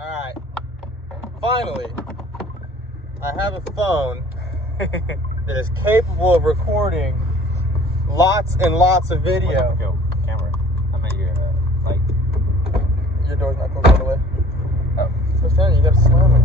Alright. Finally, I have a phone that is capable of recording lots and lots of video. Go, camera. I meant your light. Your door's not closed all the way. Oh, so Stanley, you gotta slam it.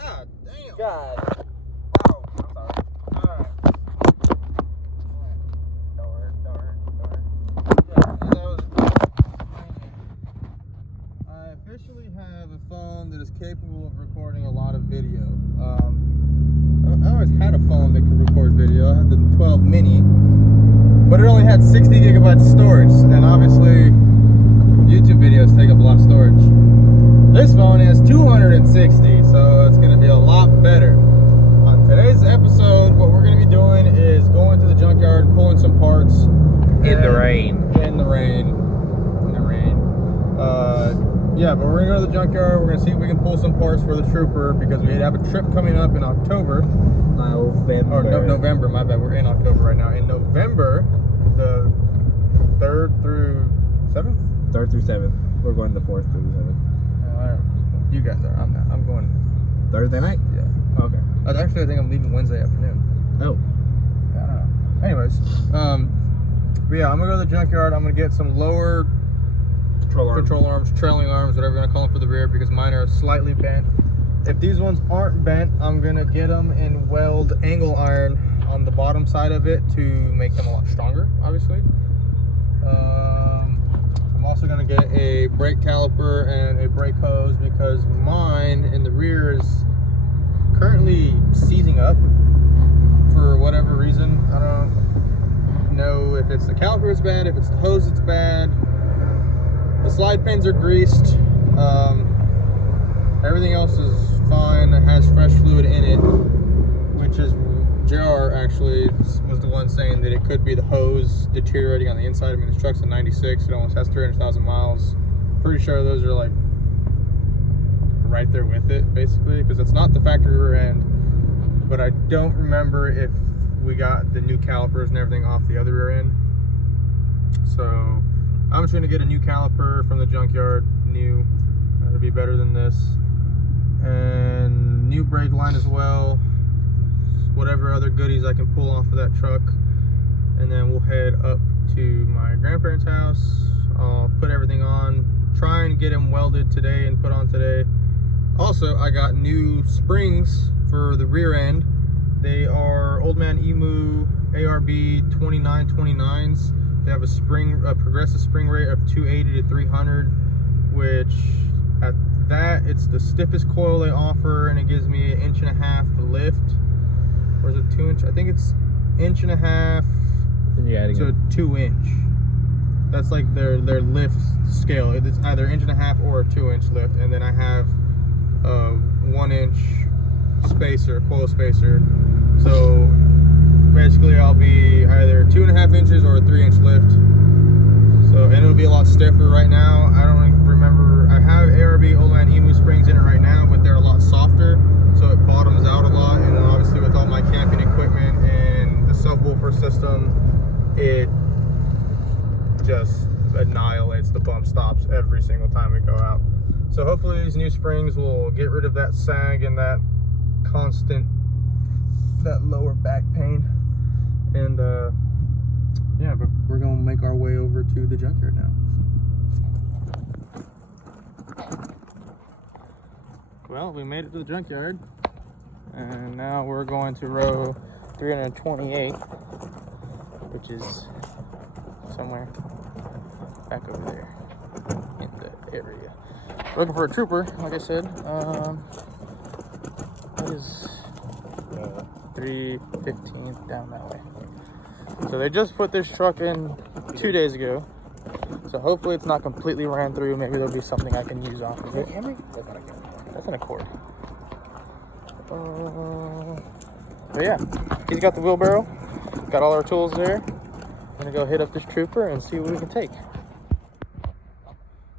Ah, damn. God. Wow. I'm sorry. Alright. Door. Yeah, that was I officially have a phone that is capable of recording a lot of video. I always had a phone that could record video. I had the 12 mini, but it only had 60 gigabytes of storage, and obviously YouTube videos take up a lot of storage. This phone has 260, so it's going to be a lot better. On today's episode, what we're going to be doing is going to the junkyard, pulling some parts. In the rain. Yeah, but we're gonna go to the junkyard. We're gonna see if we can pull some parts for the Trooper because we have a trip coming up in October. November. My bad. We're in October right now. In November, the 3rd through 7th. 3rd through 7th. We're going the 4th through the 7th. You guys are. I'm not. I'm going Thursday night. Yeah. Okay. Actually, I think I'm leaving Wednesday afternoon. Oh. I don't know. Anyways, but yeah, I'm gonna go to the junkyard. I'm gonna get some lower control arms, trailing arms, whatever you want to call them for the rear, because mine are slightly bent. If these ones aren't bent, I'm gonna get them and weld angle iron on the bottom side of it to make them a lot stronger, obviously. I'm also gonna get a brake caliper and a brake hose because mine in the rear is currently seizing up for whatever reason. I don't know if it's the caliper that's bad, if it's the hose that's bad. The slide pins are greased. Everything else is fine. It has fresh fluid in it, which is JR actually was the one saying that it could be the hose deteriorating on the inside. I mean, this truck's a 96. It almost has 300,000 miles. Pretty sure those are like right there with it, basically, because it's not the factory rear end. But I don't remember if we got the new calipers and everything off the other rear end. So I'm just gonna get a new caliper from the junkyard, new. It'll be better than this, and new brake line as well. Whatever other goodies I can pull off of that truck, and then we'll head up to my grandparents' house. I'll put everything on, try and get them welded today and put on today. Also, I got new springs for the rear end. They are Old Man Emu ARB 2929s. They have a progressive spring rate of 280 to 300, which at that, it's the stiffest coil they offer, and it gives me 1.5 inches to lift. Or is it 2 inch? I think it's 1.5 inches to 2 inch. That's like their lift scale. It's either 1.5 inches or a 2 inch lift, and then I have a 1 inch spacer, coil spacer. So basically, I'll be either 2.5 inches or a 3 inch lift. So, and it'll be a lot stiffer. Right now, I don't remember. I have ARB Old Man Emu springs in it right now, but they're a lot softer, so it bottoms out a lot. And then obviously, with all my camping equipment and the subwoofer system, it just annihilates the bump stops every single time we go out. So hopefully, these new springs will get rid of that sag and that constant, that lower back pain. And yeah, but we're gonna make our way over to the junkyard now. Well, we made it to the junkyard, and now we're going to row 328, which is somewhere back over there in the area. We're looking for a Trooper, like I said. What is 315th down that way? So they just put this truck in 2 days ago. So hopefully it's not completely ran through. Maybe there'll be something I can use off of it. That's an Accord. But yeah, he's got the wheelbarrow. Got all our tools there. I'm gonna go hit up this Trooper and see what we can take.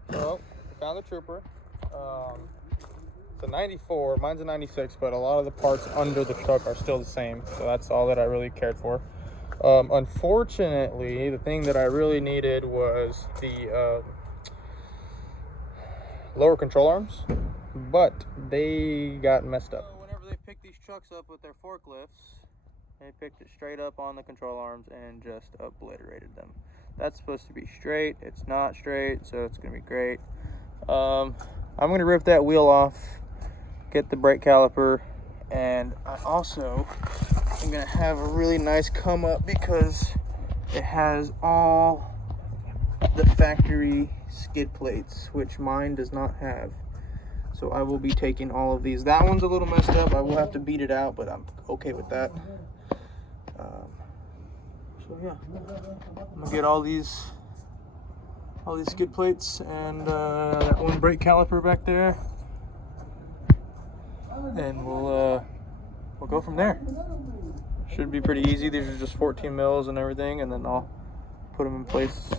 Well, we found the Trooper. It's a 94, mine's a 96, but a lot of the parts under the truck are still the same. So that's all that I really cared for. Unfortunately, the thing that I really needed was the lower control arms, but they got messed up. So whenever they picked these trucks up with their forklifts, they picked it straight up on the control arms and just obliterated them. That's supposed to be straight. It's not straight, so it's gonna be great. I'm gonna rip that wheel off, get the brake caliper, and I also am gonna have a really nice come up because it has all the factory skid plates, which mine does not have. So I will be taking all of these. That one's a little messed up. I will have to beat it out, but I'm okay with that. So yeah, I'm gonna get all these skid plates and that one brake caliper back there, and we'll go from there. Should be pretty easy. These are just 14 mils and everything, and then I'll put them in place.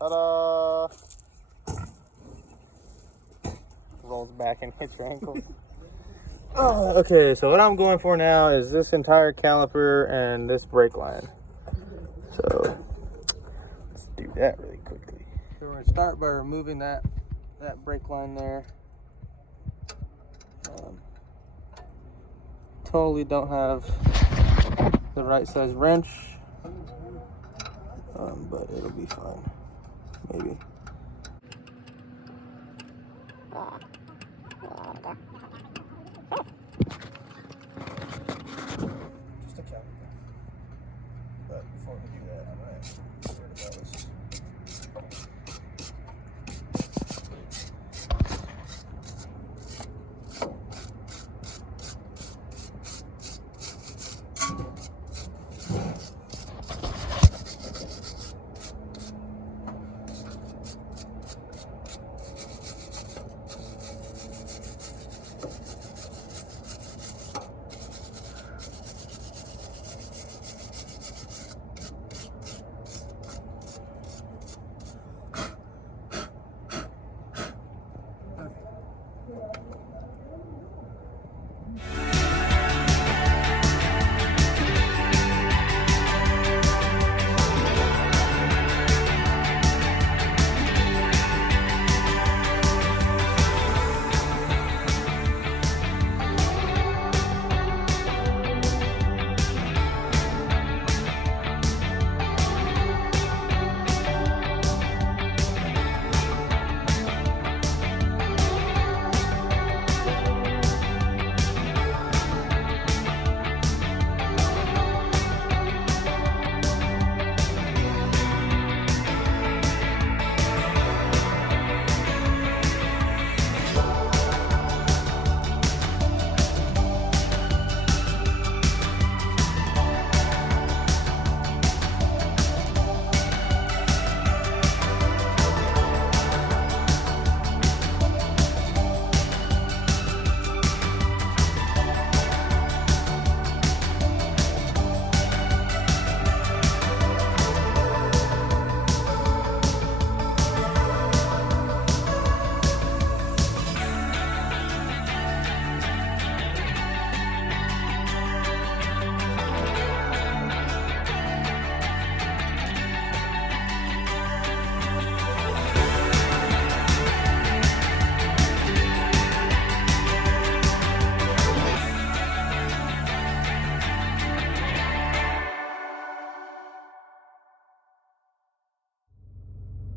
Ta-da! Rolls back and hits your ankle. Oh, okay, so what I'm going for now is this entire caliper and this brake line. So let's do that really quickly. So we're gonna start by removing that brake line there. Totally don't have the right size wrench, but it'll be fine. Maybe. Just a caliper. But before we do that, I'm gonna get rid of those.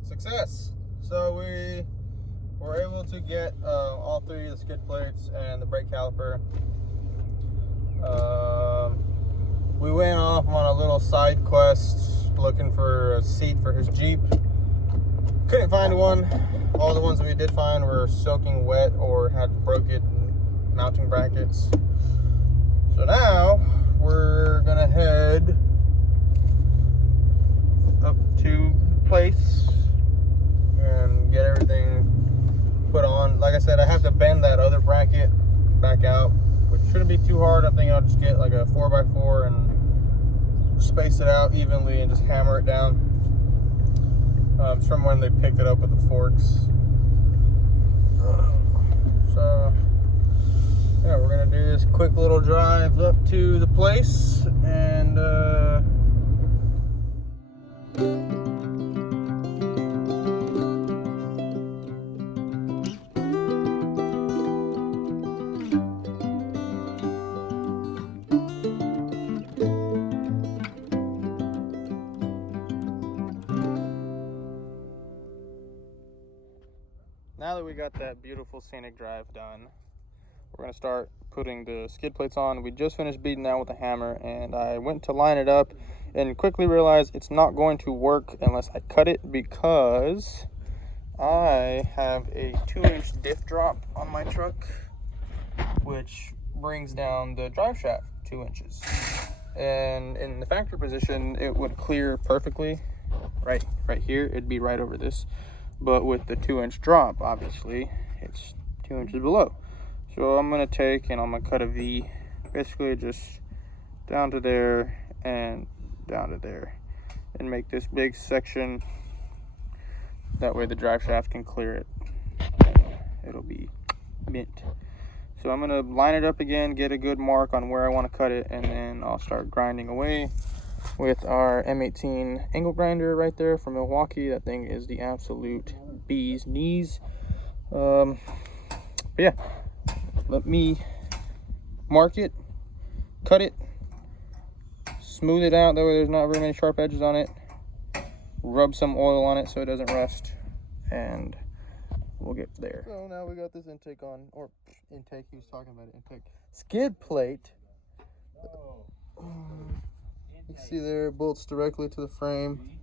Success. So we were able to get all three of the skid plates and the brake caliper. We went off on a little side quest looking for a seat for his Jeep. Couldn't find one. All the ones that we did find were soaking wet or had broken mounting brackets. So now we're gonna head up to place and get everything put on. Like I said, I have to bend that other bracket back out, which shouldn't be too hard. I think I'll just get like space it out evenly and just hammer it down. It's from when they picked it up with the forks. So yeah, we're gonna do this quick little drive up to the place and now that we got that beautiful scenic drive done, we're gonna start putting the skid plates on. We just finished beating that with a hammer, and I went to line it up and quickly realized it's not going to work unless I cut it, because I have a 2-inch diff drop on my truck, which brings down the drive shaft 2 inches. And in the factory position, it would clear perfectly right here. It'd be right over this. But with the 2-inch drop, obviously, it's 2 inches below. So I'm gonna take and I'm gonna cut a V, basically just down to there and down to there, and make this big section. That way the drive shaft can clear it. It'll be mint. So I'm gonna line it up again, get a good mark on where I want to cut it, and then I'll start grinding away with our M18 angle grinder right there from Milwaukee. That thing is the absolute bee's knees. But yeah, let me mark it, cut it, smooth it out, that way there's not very many sharp edges on it, rub some oil on it so it doesn't rust, and we'll get there. So now we got this intake on, or intake, he was talking about it, intake. Skid plate. You can see there, it bolts directly to the frame.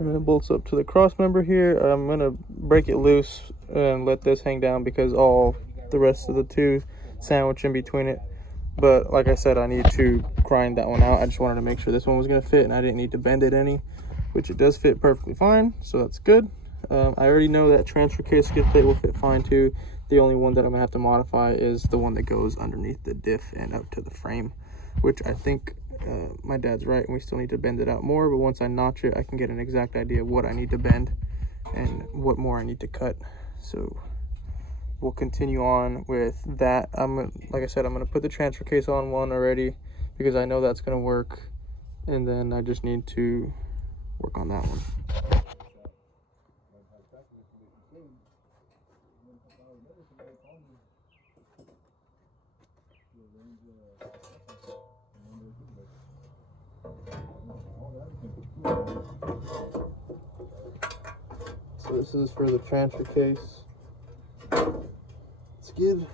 And it bolts up to the cross member here. I'm gonna break it loose and let this hang down because all the rest of the two sandwich in between it. But like I said, I need to grind that one out. I just wanted to make sure this one was gonna fit and I didn't need to bend it any, which it does fit perfectly fine, so that's good. I already know that transfer case skid plate will fit fine too. The only one that I'm gonna have to modify is the one that goes underneath the diff and up to the frame, which I think my dad's right, and we still need to bend it out more. But once I notch it, I can get an exact idea of what I need to bend and what more I need to cut. So we'll continue on with that. Like I said, I'm gonna put the transfer case on one already because I know that's gonna work, and then I just need to work on that one. So this is for the transfer case skid.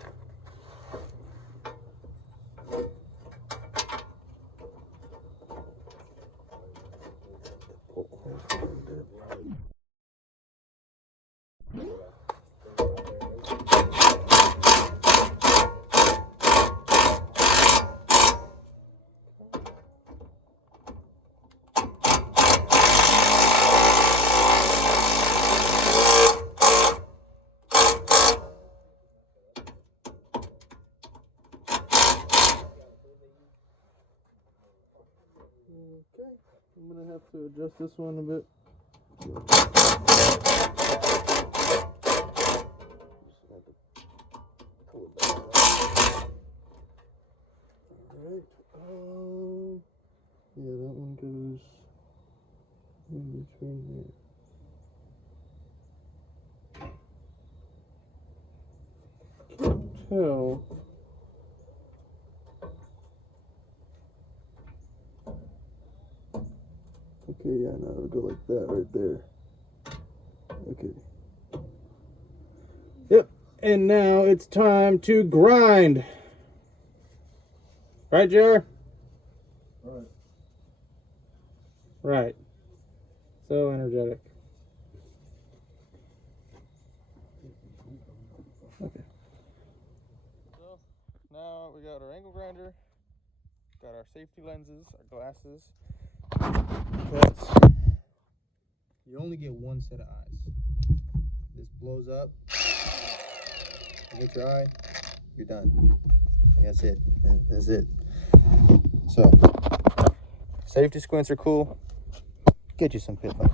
Okay, I'm gonna have to adjust this one a bit. Alright, yeah, that one goes in between there. Can't tell. Okay, yeah, now it'll go like that right there. Okay. Yep, and now it's time to grind. Right, Jer? Right. Right. So energetic. Okay. So now we got our angle grinder, got our safety lenses, our glasses. Because you only get one set of eyes. This blows up, you hit your eye, you're done. That's it. That's it. So, safety squints are cool. Get you some pit vipers.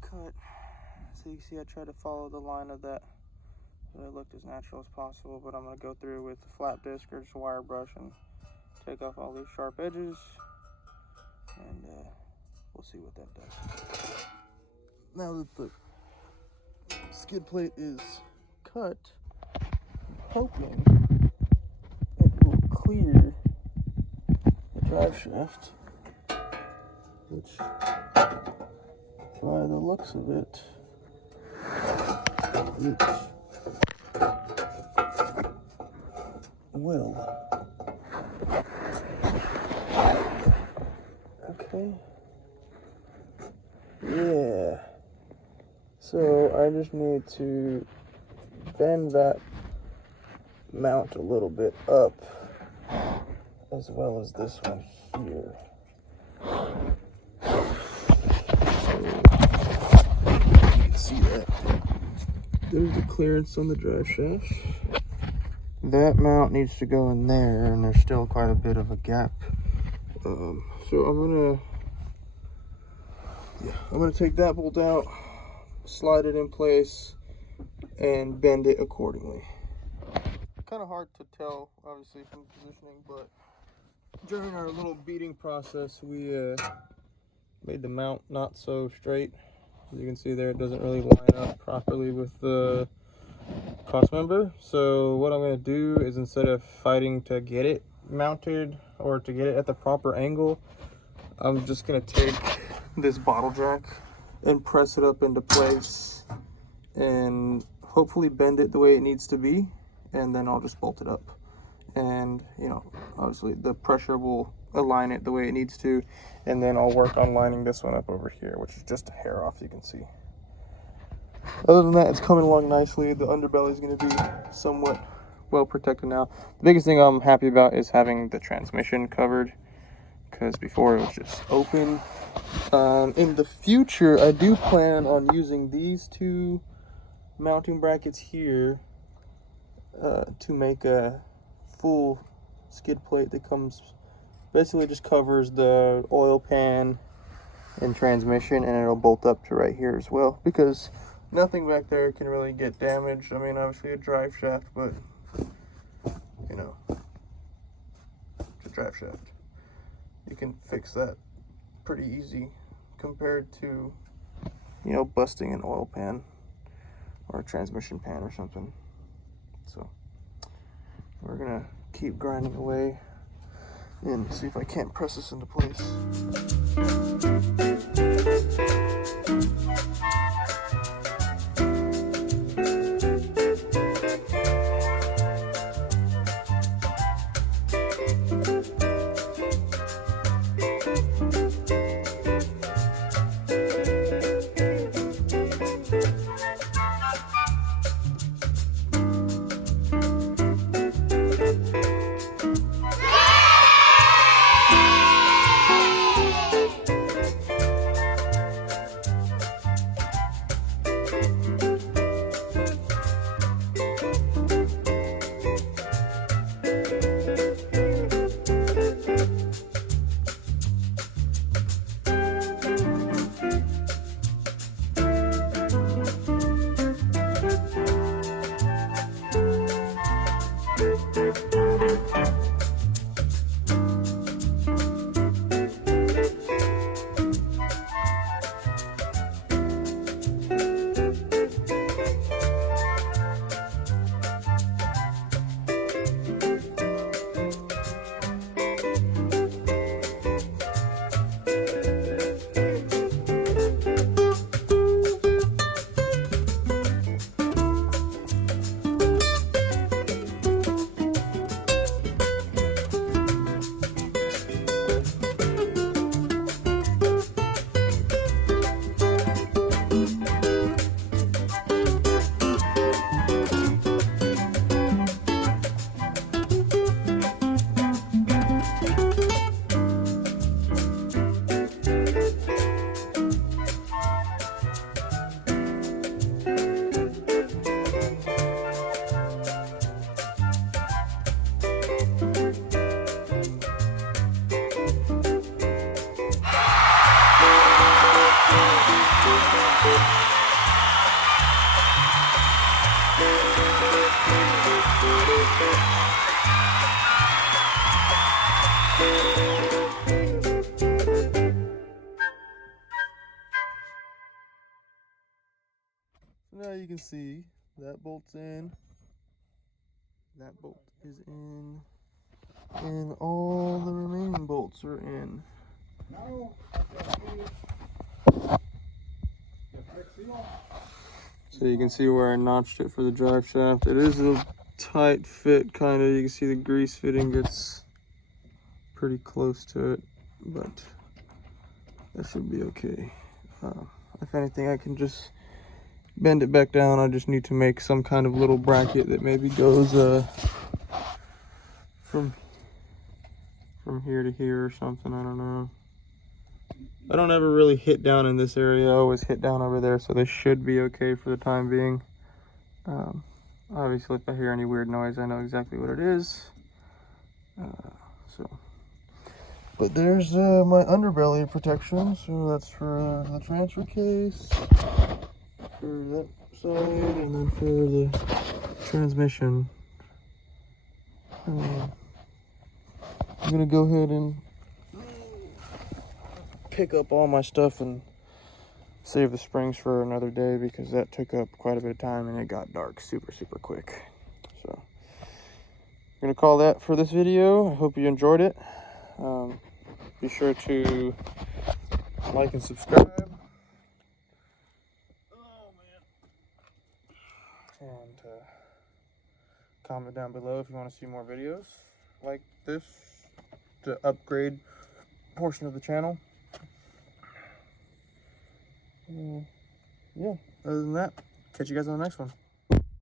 Cut. So you can see I try to follow the line of that so it looked as natural as possible, but I'm going to go through with a flat disc or just a wire brush and take off all these sharp edges, and we'll see what that does. Now that the skid plate is cut, I'm hoping it will clear the drive shaft, which by the looks of it, will. Okay. Yeah. So I just need to bend that mount a little bit up, as well as this one here. See that? There's the clearance on the drive shaft. That mount needs to go in there, and there's still quite a bit of a gap. So I'm gonna take that bolt out, slide it in place, and bend it accordingly. Kind of hard to tell, obviously, from positioning, but during our little beating process, we made the mount not so straight. As you can see there, it doesn't really line up properly with the cross member. So what I'm going to do is, instead of fighting to get it mounted or to get it at the proper angle, I'm just going to take this bottle jack and press it up into place and hopefully bend it the way it needs to be, and then I'll just bolt it up. And, you know, obviously the pressure will align it the way it needs to, and then I'll work on lining this one up over here, which is just a hair off, you can see. Other than that, it's coming along nicely. The underbelly is going to be somewhat well protected now. The biggest thing I'm happy about is having the transmission covered, because before it was just open. In the future, I do plan on using these two mounting brackets here to make a full skid plate that comes, basically just covers the oil pan and transmission, and it'll bolt up to right here as well, because nothing back there can really get damaged. I mean, obviously a drive shaft, but you know, it's a drive shaft. You can fix that pretty easy compared to, you know, busting an oil pan or a transmission pan or something. So we're gonna keep grinding away and see if I can't press this into place. now you can see that bolt's in, that bolt is in, and all the remaining bolts are in. So you can see where I notched it for the drive shaft. It is a tight fit, kind of. You can see the grease fitting gets pretty close to it, but that should be okay. If anything, I can just bend it back down. I just need to make some kind of little bracket that maybe goes from here to here or something. I don't know. I don't ever really hit down in this area. I always hit down over there, so this should be okay for the time being. Obviously, if I hear any weird noise, I know exactly what it is. But there's my underbelly protection, so that's for the transfer case, for that side, and then for the transmission. I'm gonna go ahead and pick up all my stuff and save the springs for another day, because that took up quite a bit of time and it got dark super quick. So I'm gonna call that for this video. I hope you enjoyed it. Be sure to like and subscribe. Oh man. And comment down below if you want to see more videos like this, the upgrade portion of the channel. Yeah, other than that, catch you guys on the next one.